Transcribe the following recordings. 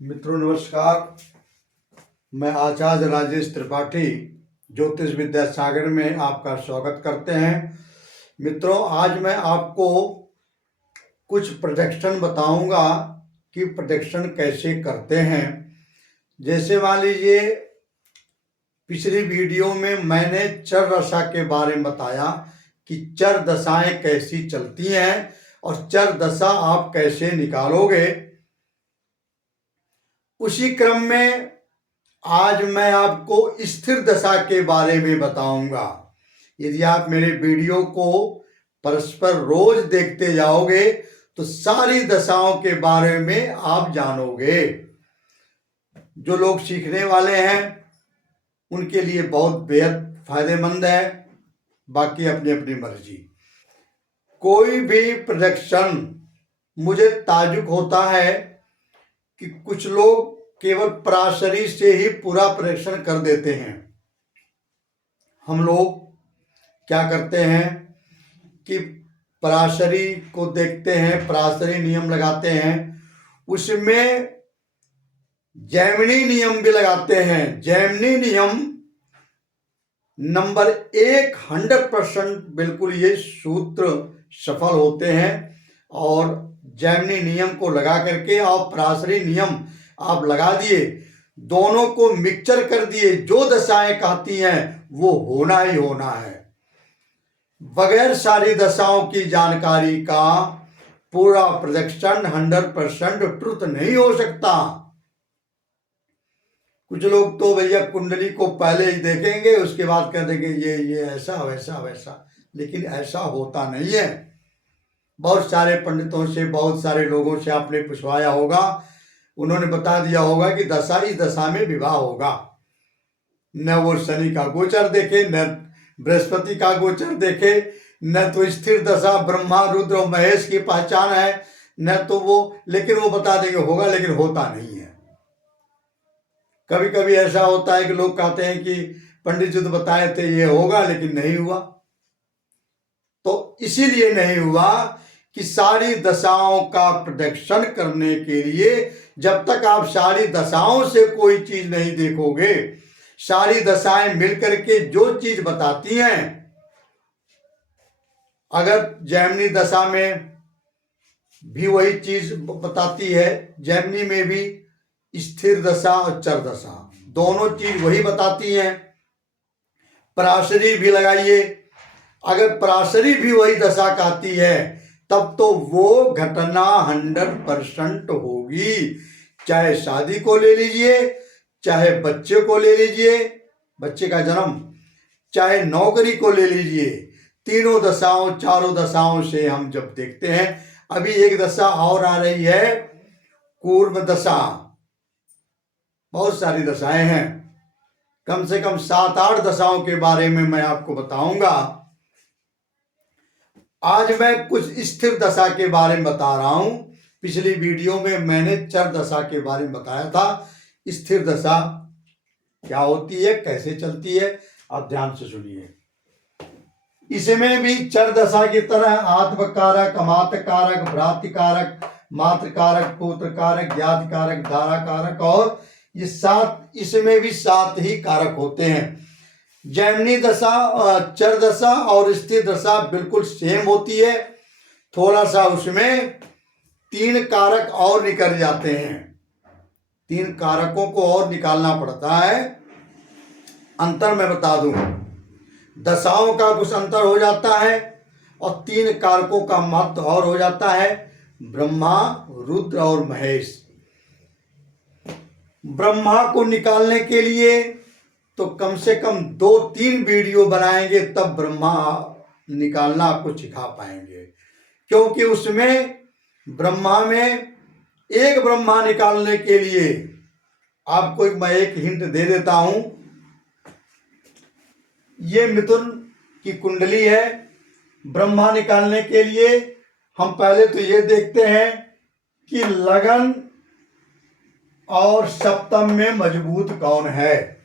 मित्रों नमस्कार। मैं आचार्य राजेश त्रिपाठी ज्योतिष विद्या सागर में आपका स्वागत करते हैं। मित्रों, आज मैं आपको कुछ प्रेडिक्शन बताऊंगा कि प्रेडिक्शन कैसे करते हैं। जैसे मान लीजिए, पिछली वीडियो में मैंने चर दशा के बारे में बताया कि चर दशाएं कैसी चलती हैं और चर दशा आप कैसे निकालोगे। उसी क्रम में आज मैं आपको स्थिर दशा के बारे में बताऊंगा। यदि आप मेरे वीडियो को परस्पर रोज देखते जाओगे तो सारी दशाओं के बारे में आप जानोगे। जो लोग सीखने वाले हैं उनके लिए बहुत बेहद फायदेमंद है, बाकी अपनी अपनी मर्जी। कोई भी प्रेडिक्शन, मुझे ताज्जुब होता है कि कुछ लोग केवल पराशरी से ही पूरा प्रेडिक्शन कर देते हैं। हम लोग क्या करते हैं कि पराशरी को देखते हैं, पराशरी नियम लगाते हैं, उसमें जैमिनी नियम भी लगाते हैं। जैमिनी नियम नंबर 100% बिल्कुल ये सूत्र सफल होते हैं। और जैमिनी नियम को लगा करके और पराशरी नियम आप लगा दिए, दोनों को मिक्सचर कर दिए, जो दशाएं कहती हैं वो होना ही होना है। बगैर सारी दशाओं की जानकारी का पूरा प्रेडिक्शन 100% ट्रुथ नहीं हो सकता। कुछ लोग तो भैया कुंडली को पहले ही देखेंगे, उसके बाद कह देंगे ये ऐसा वैसा वैसा, लेकिन ऐसा होता नहीं है। बहुत सारे पंडितों से, बहुत सारे लोगों से आपने पूछवाया होगा, उन्होंने बता दिया होगा कि दशा इस दशा में विवाह होगा। न वो शनि का गोचर देखे, न बृहस्पति का गोचर देखे, न तो स्थिर दशा ब्रह्मा रुद्र और महेश की पहचान है, न तो वो, लेकिन वो बता देंगे होगा, लेकिन होता नहीं है। कभी कभी ऐसा होता है कि लोग कहते हैं कि पंडित जी तो बताए थे ये होगा, लेकिन नहीं हुआ। तो इसीलिए नहीं हुआ कि सारी दशाओं का प्रेडिक्शन करने के लिए जब तक आप सारी दशाओं से कोई चीज नहीं देखोगे, सारी दशाएं मिलकर के जो चीज बताती हैं, अगर जैमिनी दशा में भी वही चीज बताती है, जैमिनी में भी स्थिर दशा और चर दशा दोनों चीज वही बताती हैं। पराशरी भी लगाइए, अगर पराशरी भी वही दशा कहती है तब तो वो घटना 100% होगी। चाहे शादी को ले लीजिए, चाहे बच्चे को ले लीजिए, बच्चे का जन्म, चाहे नौकरी को ले लीजिए, तीनों दशाओं, चारों दशाओं से हम जब देखते हैं। अभी एक दशा और आ रही है, कूर्म दशा। बहुत सारी दशाएं हैं, कम से कम 7-8 दशाओं के बारे में मैं आपको बताऊंगा। आज मैं कुछ स्थिर दशा के बारे में बता रहा हूं। पिछली वीडियो में मैंने चर दशा के बारे में बताया था। स्थिर दशा क्या होती है, कैसे चलती है, आप ध्यान से सुनिए। इसमें भी चर दशा की तरह आत्मकारक, अमात्यकारक, भ्रातृकारक, मातृकारक, पुत्रकारक, ज्ञातकारक, धाराकारक और ये 7, इसमें भी 7 ही कारक होते हैं। जैमिनी दशा, चर दशा और स्थिर दशा बिल्कुल सेम होती है। थोड़ा सा उसमें 3 कारक और निकल जाते हैं, 3 कारकों को और निकालना पड़ता है। अंतर मैं बता दूं, दशाओं का कुछ अंतर हो जाता है और 3 कारकों का महत्व और हो जाता है, ब्रह्मा, रुद्र और महेश। ब्रह्मा को निकालने के लिए तो कम से कम 2-3 वीडियो बनाएंगे, तब ब्रह्मा निकालना आपको सिखा पाएंगे। क्योंकि उसमें ब्रह्मा में एक ब्रह्मा निकालने के लिए आपको मैं एक हिंट दे देता हूं। ये मिथुन की कुंडली है। ब्रह्मा निकालने के लिए हम पहले तो ये देखते हैं कि लगन और सप्तम में मजबूत कौन है।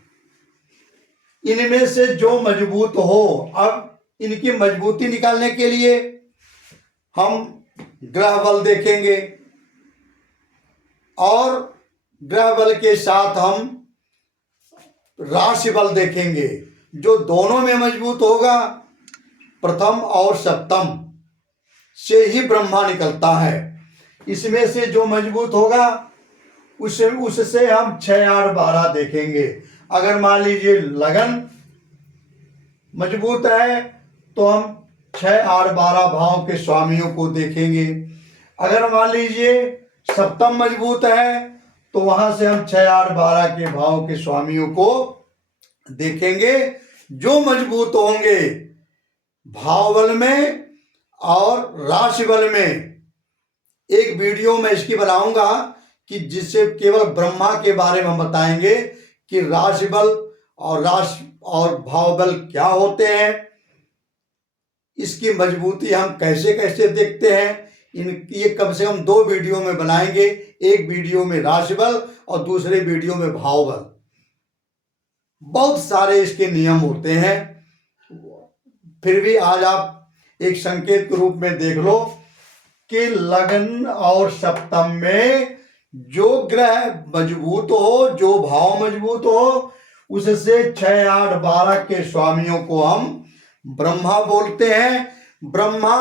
इनमें से जो मजबूत हो, अब इनकी मजबूती निकालने के लिए हम ग्रह बल देखेंगे और ग्रह बल के साथ हम राशि बल देखेंगे। जो दोनों में मजबूत होगा, प्रथम और सप्तम से ही ब्रह्मा निकलता है। इसमें से जो मजबूत होगा उससे हम 6, 8, 12 देखेंगे। अगर मान लीजिए लगन मजबूत है तो हम 6, 8, 12 भाव के स्वामियों को देखेंगे। अगर मान लीजिए सप्तम मजबूत है तो वहां से हम 6, 8, 12 के भाव के स्वामियों को देखेंगे। जो मजबूत होंगे भाव बल में और राशि बल में, एक वीडियो में इसकी बनाऊंगा कि जिससे केवल ब्रह्मा के बारे में हम बताएंगे कि राशि बल और भाव बल क्या होते हैं, इसकी मजबूती हम कैसे कैसे देखते हैं। ये कम से कम 2 वीडियो में बनाएंगे। एक वीडियो में राशि बल और दूसरे वीडियो में भाव बल। बहुत सारे इसके नियम होते हैं, फिर भी आज आप एक संकेत के रूप में देख लो कि लगन और सप्तम में जो ग्रह मजबूत हो, जो भाव मजबूत हो, उससे 6, 8, 12 के स्वामियों को हम ब्रह्मा बोलते हैं। ब्रह्मा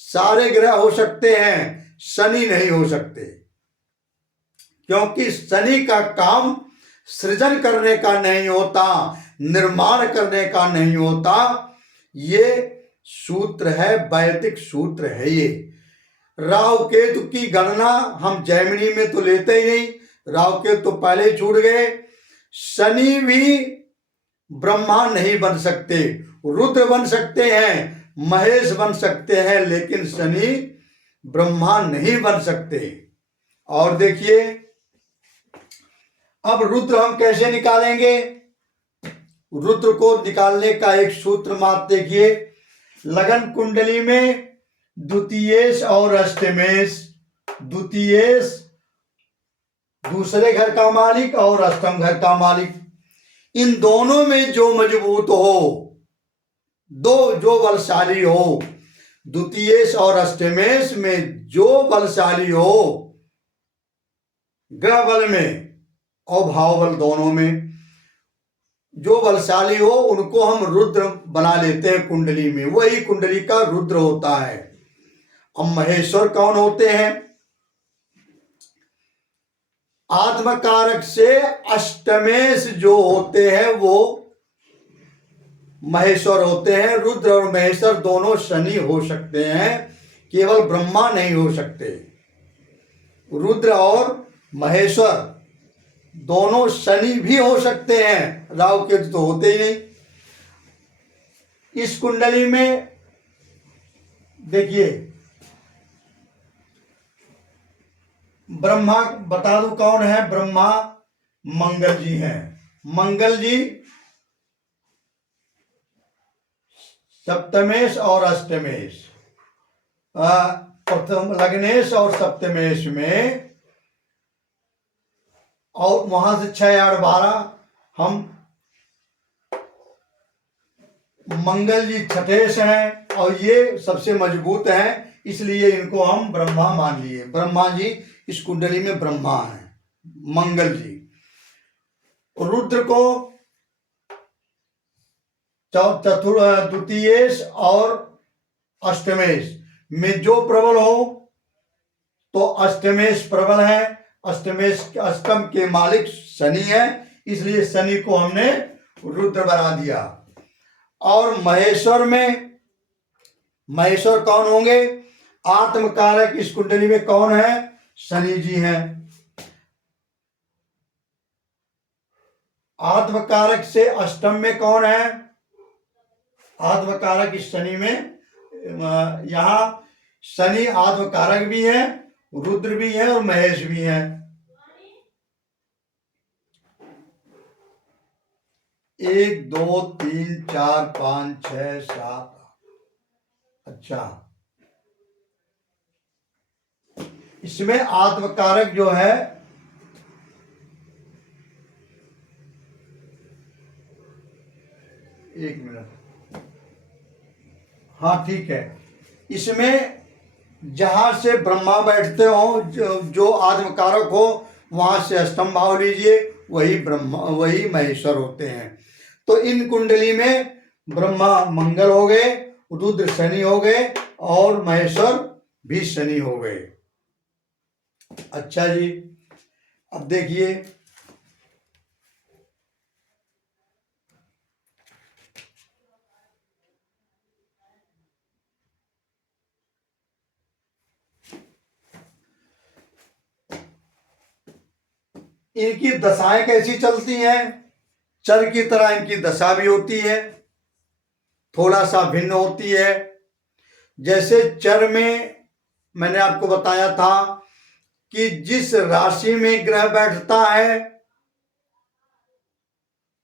सारे ग्रह हो सकते हैं, शनि नहीं हो सकते, क्योंकि शनि का काम सृजन करने का नहीं होता, निर्माण करने का नहीं होता। ये सूत्र है, वैदिक सूत्र है ये। राहु केतु की गणना हम जैमिनी में तो लेते ही नहीं, राहु केतु तो पहले ही छूट गए। शनि भी ब्रह्मा नहीं बन सकते, रुद्र बन सकते हैं, महेश बन सकते हैं, लेकिन शनि ब्रह्मा नहीं बन सकते। और देखिए अब रुद्र हम कैसे निकालेंगे। रुद्र को निकालने का एक सूत्र मात्र देखिए। लगन कुंडली में द्वितीयेश और अष्टमेश, द्वितीयेश दूसरे घर का मालिक और अष्टम घर का मालिक, इन दोनों में जो मजबूत हो, जो बलशाली हो, द्वितीयेश और अष्टमेश में जो बलशाली हो, ग्रह बल में और भाव बल दोनों में जो बलशाली हो, उनको हम रुद्र बना लेते हैं कुंडली में। वही कुंडली का रुद्र होता है। अब महेश्वर कौन होते हैं। आत्मकारक से अष्टमेश जो होते हैं वो महेश्वर होते हैं। रुद्र और महेश्वर दोनों शनि हो सकते हैं, केवल ब्रह्मा नहीं हो सकते। रुद्र और महेश्वर दोनों शनि भी हो सकते हैं, राहु केतु तो होते ही नहीं। इस कुंडली में देखिए ब्रह्मा बता दूं कौन है। ब्रह्मा मंगल जी हैं। मंगल जी सप्तमेश और अष्टमेश, प्रथम लग्नेश और सप्तमेश में, और वहां से 6, 8, 12 हम मंगल जी छठेश हैं और ये सबसे मजबूत हैं, इसलिए इनको हम ब्रह्मा मान लिए। ब्रह्मा जी इस कुंडली में ब्रह्मा हैं, मंगल जी। रुद्र को द्वितीयेश और अष्टमेश में जो प्रबल हो, तो अष्टमेश प्रबल है। अष्टम के मालिक शनि है, इसलिए शनि को हमने रुद्र बना दिया। और महेश्वर कौन होंगे। आत्मकारक इस कुंडली में कौन है, शनि जी हैं। आत्मकारक से अष्टम में कौन है, आत्मकारक इस शनि में, यहां शनि आत्मकारक भी है, रुद्र भी है और महेश भी है। 1, 2, 3, 4, 5, 6, 7। अच्छा, इसमें आत्मकारक जो है एक मिनट, हाँ ठीक है। इसमें जहां से ब्रह्मा बैठते हो, जो आत्मकारक हो, वहां से अष्टम भाव लीजिए, वही ब्रह्मा वही महेश्वर होते हैं। तो इन कुंडली में ब्रह्मा मंगल हो गए, रुद्र शनि हो गए और महेश्वर भी शनि हो गए। अच्छा जी, अब देखिए इनकी दशाएं कैसी चलती हैं। चर की तरह इनकी दशा भी होती है, थोड़ा सा भिन्न होती है। जैसे चर में मैंने आपको बताया था कि जिस राशि में ग्रह बैठता है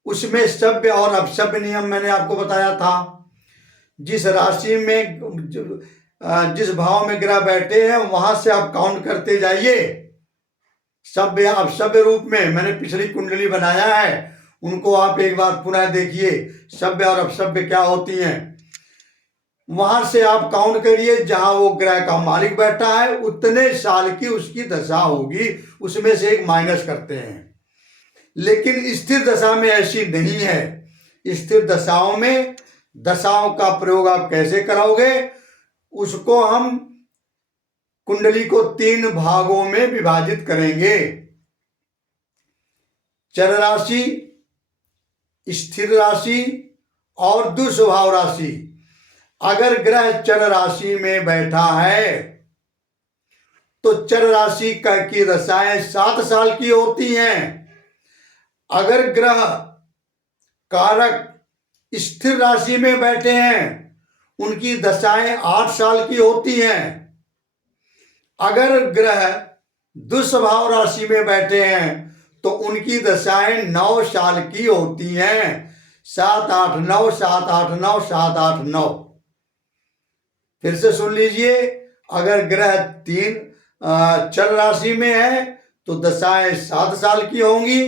उसमें सभ्य और अपसभ्य नियम मैंने आपको बताया था। जिस राशि में जिस भाव में ग्रह बैठे हैं वहां से आप काउंट करते जाइए, सभ्य या अपसभ्य रूप में। मैंने पिछली कुंडली बनाया है, उनको आप एक बार पुनः देखिए, सभ्य और अपसभ्य क्या होती हैं। वहां से आप काउंट करिए, जहां वो ग्रह का मालिक बैठा है उतने साल की उसकी दशा होगी, उसमें से एक माइनस करते हैं। लेकिन स्थिर दशा में ऐसी नहीं है। स्थिर दशाओं में दशाओं का प्रयोग आप कैसे कराओगे, उसको हम कुंडली को 3 भागों में विभाजित करेंगे। चर राशि, स्थिर राशि और दुस्वभाव राशि। अगर ग्रह चर राशि में बैठा है तो चर राशि की दशाएं 7 साल की होती हैं। अगर ग्रह कारक स्थिर राशि में बैठे हैं उनकी दशाएं 8 साल की होती हैं। अगर ग्रह दुस्वभाव राशि में बैठे हैं तो उनकी दशाएं 9 साल की होती हैं। 7 8 9 7 8 9 7 8 9। फिर से सुन लीजिए, अगर ग्रह 3 चर राशि में है तो दशाएं 7 साल की होंगी।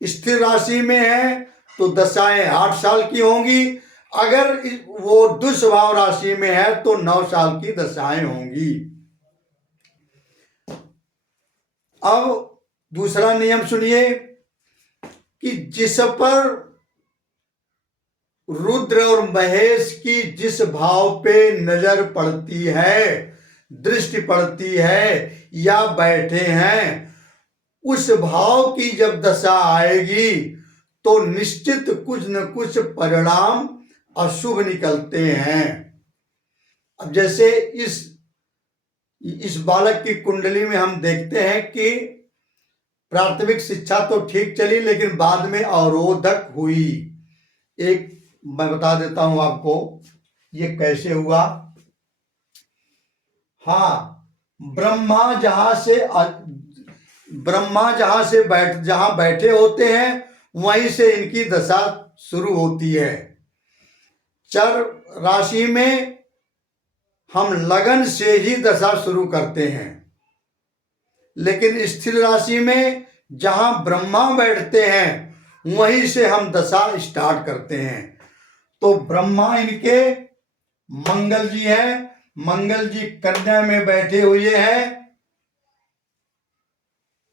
स्थिर राशि में है तो दशाएं 8 साल की होंगी। अगर वो दुस्वभाव राशि में है तो 9 साल की दशाएं होंगी। अब दूसरा नियम सुनिए कि जिस पर रुद्र और महेश की जिस भाव पे नजर पड़ती है, दृष्टि पड़ती है या बैठे हैं, उस भाव की जब दशा आएगी तो निश्चित कुछ न कुछ परिणाम अशुभ निकलते हैं। अब जैसे इस बालक की कुंडली में हम देखते हैं कि प्राथमिक शिक्षा तो ठीक चली लेकिन बाद में अवरोधक हुई। एक मैं बता देता हूं आपको ये कैसे हुआ। हाँ, ब्रह्मा जहां से जहां बैठे होते हैं वहीं से इनकी दशा शुरू होती है। चर राशि में हम लगन से ही दशा शुरू करते हैं, लेकिन स्थिर राशि में जहां ब्रह्मा बैठते हैं वहीं से हम दशा स्टार्ट करते हैं। तो ब्रह्मा इनके मंगल जी हैं, मंगल जी कन्या में बैठे हुए हैं।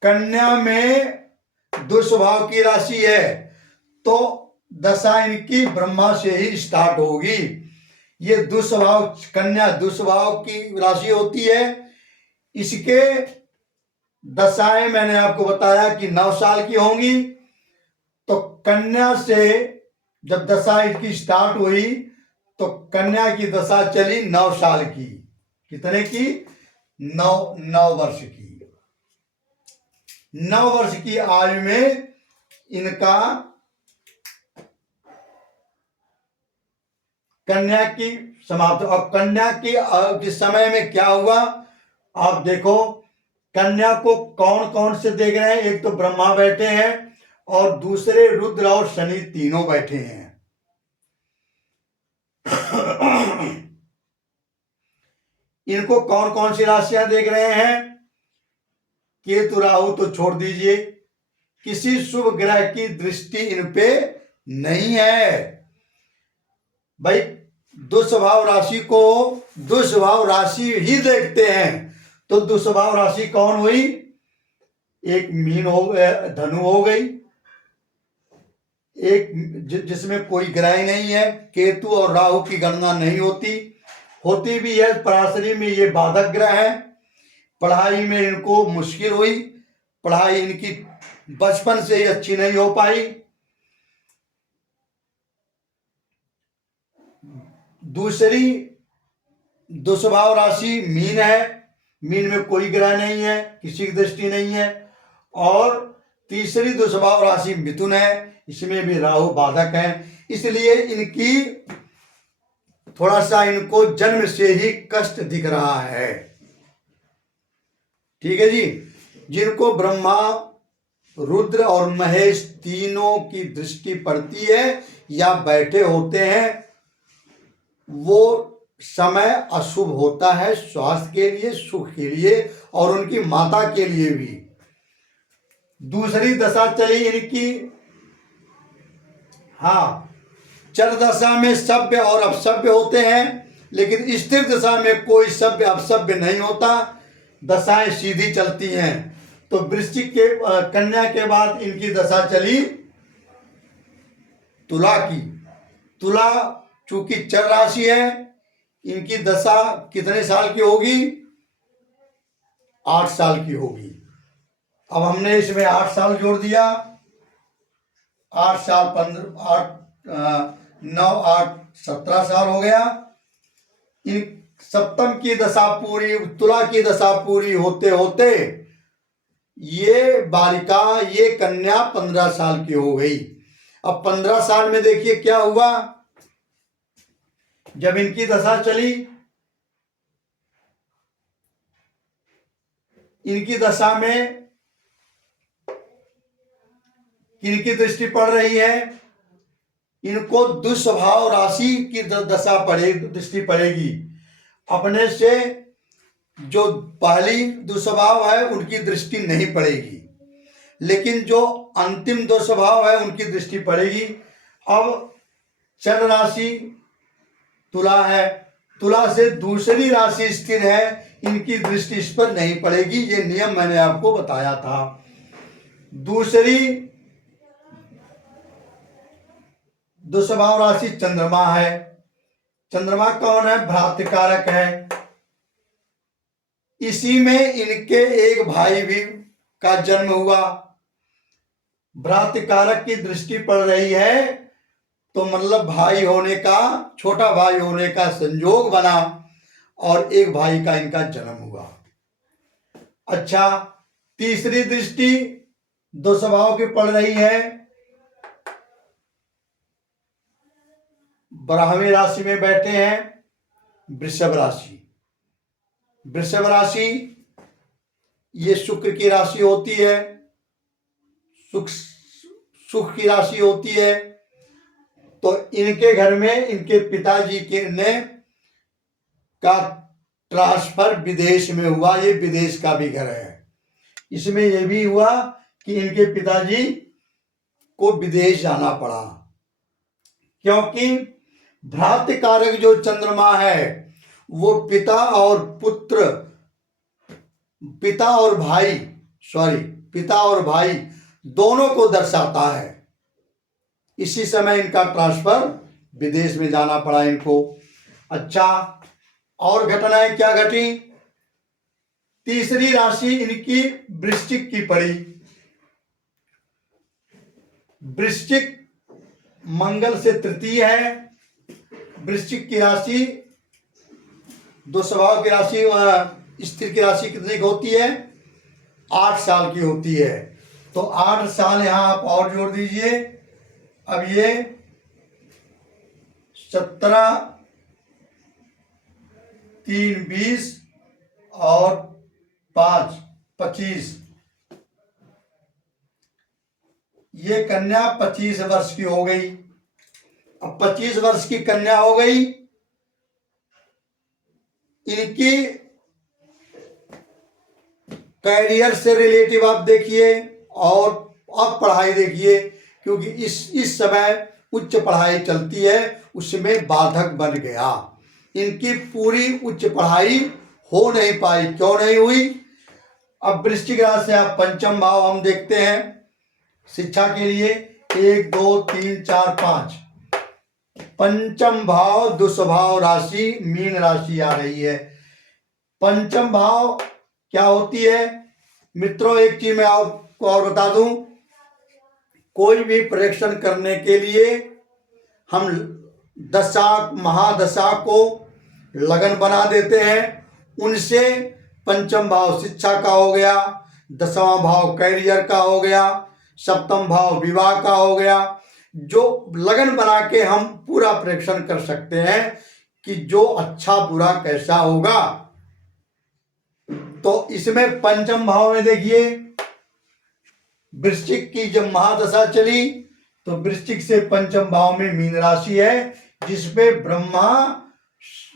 कन्या में दुस्वभाव की राशि है तो दशा इनकी ब्रह्मा से ही स्टार्ट होगी। ये दुस्वभाव, कन्या दुस्वभाव की राशि होती है। इसके दशाएं मैंने आपको बताया कि 9 साल की होंगी। तो कन्या से जब दशा इसकी स्टार्ट हुई तो कन्या की दशा चली 9 साल की। कितने की? 9 वर्ष की। 9 वर्ष की आयु में इनका कन्या की समाप्त। और कन्या की समय में क्या हुआ आप देखो। कन्या को कौन कौन से देख रहे हैं? एक तो ब्रह्मा बैठे हैं और दूसरे रुद्र और शनि तीनों बैठे हैं। इनको कौन कौन सी राशियां देख रहे हैं? केतु राहु तो छोड़ दीजिए, किसी शुभ ग्रह की दृष्टि इन पे नहीं है। भाई दुस्वभाव राशि को दुस्वभाव राशि ही देखते हैं। तो दुस्वभाव राशि कौन हुई? एक मीन हो धनु हो गई, एक जिसमें कोई ग्रह नहीं है, केतु और राहु की गणना नहीं होती, होती भी है पराशरी में ये बाधक ग्रह है। पढ़ाई में इनको मुश्किल हुई, पढ़ाई इनकी बचपन से ही अच्छी नहीं हो पाई। दूसरी दुस्वभाव राशि मीन है, मीन में कोई ग्रह नहीं है, किसी की दृष्टि नहीं है। और तीसरी दुस्वभाव राशि मिथुन है, इसमें भी राहु बाधक है, इसलिए इनकी थोड़ा सा इनको जन्म से ही कष्ट दिख रहा है। ठीक है जी। जिनको ब्रह्मा रुद्र और महेश तीनों की दृष्टि पड़ती है या बैठे होते हैं, वो समय अशुभ होता है स्वास्थ्य के लिए, सुख के लिए और उनकी माता के लिए भी। दूसरी दशा चली इनकी, हाँ, चर दशा में सभ्य और अपसभ्य होते हैं, लेकिन स्थिर दशा में कोई सभ्य अपसभ्य नहीं होता, दशाएं सीधी चलती हैं। तो वृश्चिक के कन्या के बाद इनकी दशा चली तुला की। तुला चूंकि चर राशि है, इनकी दशा कितने साल की होगी? 8 साल की होगी। अब हमने इसमें 8 साल जोड़ दिया, 8 साल 15 8 9 8 17 साल हो गया। इन सप्तम की दशा पूरी, तुला की दशा पूरी होते होते ये बालिका, ये कन्या 15 साल की हो गई। अब 15 साल में देखिए क्या हुआ। जब इनकी दशा चली, इनकी दशा में किनकी दृष्टि पड़ रही है? इनको दुस्वभाव राशि की दशा दृष्टि पड़ेगी। अपने से जो पहली दुस्वभाव है उनकी दृष्टि नहीं पड़ेगी, लेकिन जो अंतिम दुस्वभाव है उनकी दृष्टि पड़ेगी। अब चर राशि तुला है, तुला से दूसरी राशि स्थिर है, इनकी दृष्टि इस पर नहीं पड़ेगी। ये नियम मैंने आपको बताया था। दूसरी दुस्वभाव राशि चंद्रमा है। चंद्रमा कौन है? भ्रातृकारक है। इसी में इनके एक भाई भी का जन्म हुआ। भ्रातृकारक की दृष्टि पड़ रही है, तो मतलब भाई होने का, छोटा भाई होने का संयोग बना और एक भाई का इनका जन्म हुआ। अच्छा, तीसरी दृष्टि दुस्वभाव की पड़ रही है। 12वीं राशि में बैठे हैं वृषभ राशि। वृषभ राशि ये शुक्र की राशि होती है, सुख की राशि होती है। तो इनके घर में इनके पिताजी के ने का ट्रांसफर विदेश में हुआ। ये विदेश का भी घर है। इसमें यह भी हुआ कि इनके पिताजी को विदेश जाना पड़ा, क्योंकि भ्रातृकारक जो चंद्रमा है वो पिता और भाई दोनों को दर्शाता है। इसी समय इनका ट्रांसफर विदेश में जाना पड़ा इनको। अच्छा, और घटनाएं क्या घटी? तीसरी राशि इनकी वृश्चिक की पड़ी। वृश्चिक मंगल से तृतीय है। वृश्चिक की राशि दुस्वभाव की राशि, स्थिर की राशि कितने की होती है? 8 साल की होती है। तो 8 साल यहां आप और जोड़ दीजिए। अब ये 17 3 20 और 5 25। ये कन्या 25 वर्ष की हो गई। अब 25 वर्ष की कन्या हो गई। इनकी कैरियर से रिलेटिव आप देखिए और अब पढ़ाई देखिए, क्योंकि इस समय उच्च पढ़ाई चलती है, उसमें बाधक बन गया। इनकी पूरी उच्च पढ़ाई हो नहीं पाई। क्यों नहीं हुई? अब वृश्चिक राशि से आप पंचम भाव हम देखते हैं शिक्षा के लिए। 1 2 3 4 5 पंचम भाव दुस्वभाव राशि मीन राशि आ रही है। पंचम भाव क्या होती है मित्रों, एक चीज मैं आपको और बता दूं, कोई भी परीक्षण करने के लिए हम दशा महादशा को लगन बना देते हैं। उनसे पंचम भाव शिक्षा का हो गया, 10वां भाव कैरियर का हो गया, 7वां भाव विवाह का हो गया, जो लगन बना के हम पूरा परीक्षण कर सकते हैं कि जो अच्छा बुरा कैसा होगा। तो इसमें पंचम भाव में देखिए वृश्चिक की जब महादशा चली तो वृश्चिक से पंचम भाव में मीन राशि है, जिसपे ब्रह्मा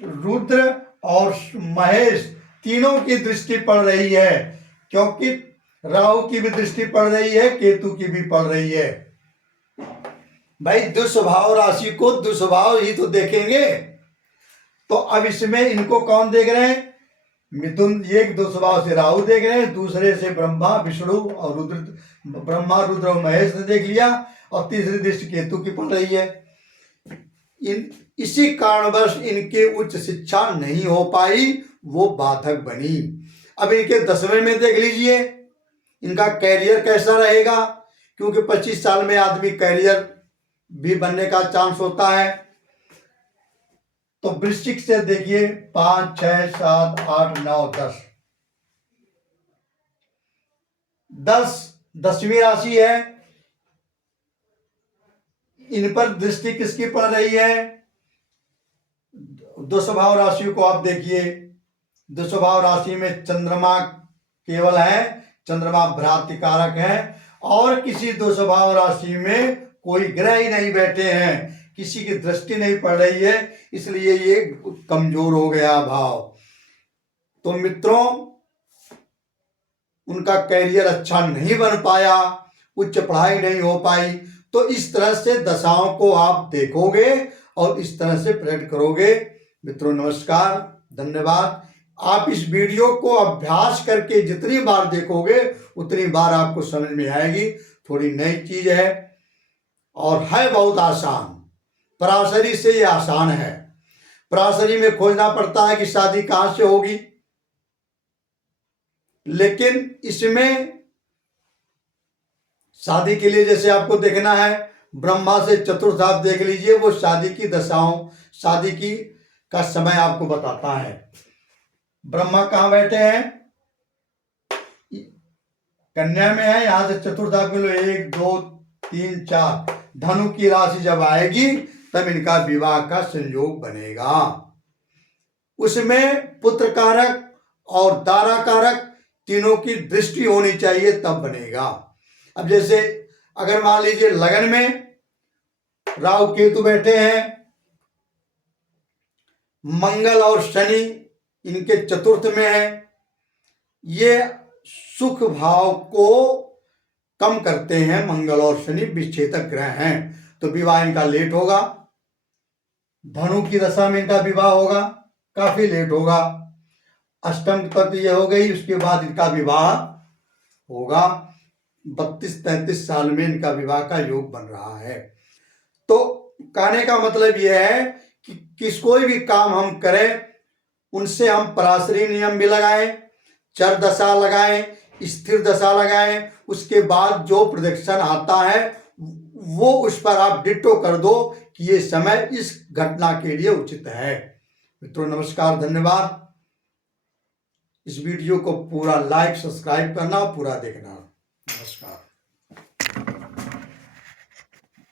रुद्र और महेश तीनों की दृष्टि पड़ रही है, क्योंकि राहु की भी दृष्टि पड़ रही है, केतु की भी पड़ रही है। भाई दुस्वभाव राशि को दुस्वभाव ही तो देखेंगे। तो अब इसमें इनको कौन देख रहे हैं, मिथुन एक दुस्वभाव से राहु देख रहे हैं, दूसरे से ब्रह्मा विष्णु और रुद्र, ब्रह्मा रुद्र और महेश ने देख लिया, और तीसरी दृष्टि केतु की पड़ रही है। इसी कारणवश इनकी उच्च शिक्षा नहीं हो पाई, वो बाधक बनी। अब इनके 10वें में देख लीजिए इनका कैरियर कैसा रहेगा, क्योंकि 25 साल में आदमी कैरियर भी बनने का चांस होता है। तो वृश्चिक से देखिए 5 6 7 8 9 10 10वीं राशि है। इन पर दृष्टि किसकी पड़ रही है, दुस्वभाव राशि को आप देखिए। दुस्वभाव राशि में चंद्रमा केवल है, चंद्रमा भ्रातृ कारक है, और किसी दुस्वभाव राशि में कोई ग्रह ही नहीं बैठे हैं, किसी की दृष्टि नहीं पड़ रही है, इसलिए ये कमजोर हो गया भाव। तो मित्रों उनका कैरियर अच्छा नहीं बन पाया, उच्च पढ़ाई नहीं हो पाई। तो इस तरह से दशाओं को आप देखोगे और इस तरह से प्रकट करोगे। मित्रों नमस्कार, धन्यवाद। आप इस वीडियो को अभ्यास करके जितनी बार देखोगे उतनी बार आपको समझ में आएगी। थोड़ी नई चीज है और है बहुत आसान। पराशरी से ये आसान है। पराशरी में खोजना पड़ता है कि शादी कहाँ से होगी, लेकिन इसमें शादी के लिए जैसे आपको देखना है ब्रह्मा से चतुर्थ आप देख लीजिए, वो शादी की दशाओं, शादी की का समय आपको बताता है। ब्रह्मा कहाँ बैठे हैं, कन्या में है, यहां से चतुर्थ आपको 1 2 3 4 धनु की राशि जब आएगी तब इनका विवाह का संयोग बनेगा। उसमें पुत्र कारक और दारा कारक तीनों की दृष्टि होनी चाहिए तब बनेगा। अब जैसे अगर मान लीजिए लगन में राहु केतु बैठे हैं, मंगल और शनि इनके चतुर्थ में है, ये सुख भाव को कम करते हैं। मंगल और शनि विच्छेदक ग्रह हैं, तो विवाह इनका लेट होगा। धनु की दशा में इनका विवाह होगा, काफी लेट होगा। अष्टम तक ये हो गई, उसके बाद इनका विवाह होगा। 32-33 साल में इनका विवाह का योग बन रहा है। तो कहने का मतलब यह है कि कोई भी काम हम करें उनसे हम पराशरी नियम भी लगाएं, चर दशा लगाएं, स्थिर दशा लगाएं, उसके बाद जो प्रेडिक्शन आता है वो उस पर आप डिट्टो कर दो कि ये समय इस घटना के लिए उचित है। मित्रों नमस्कार, धन्यवाद। इस वीडियो को पूरा लाइक सब्सक्राइब करना, पूरा देखना। नमस्कार।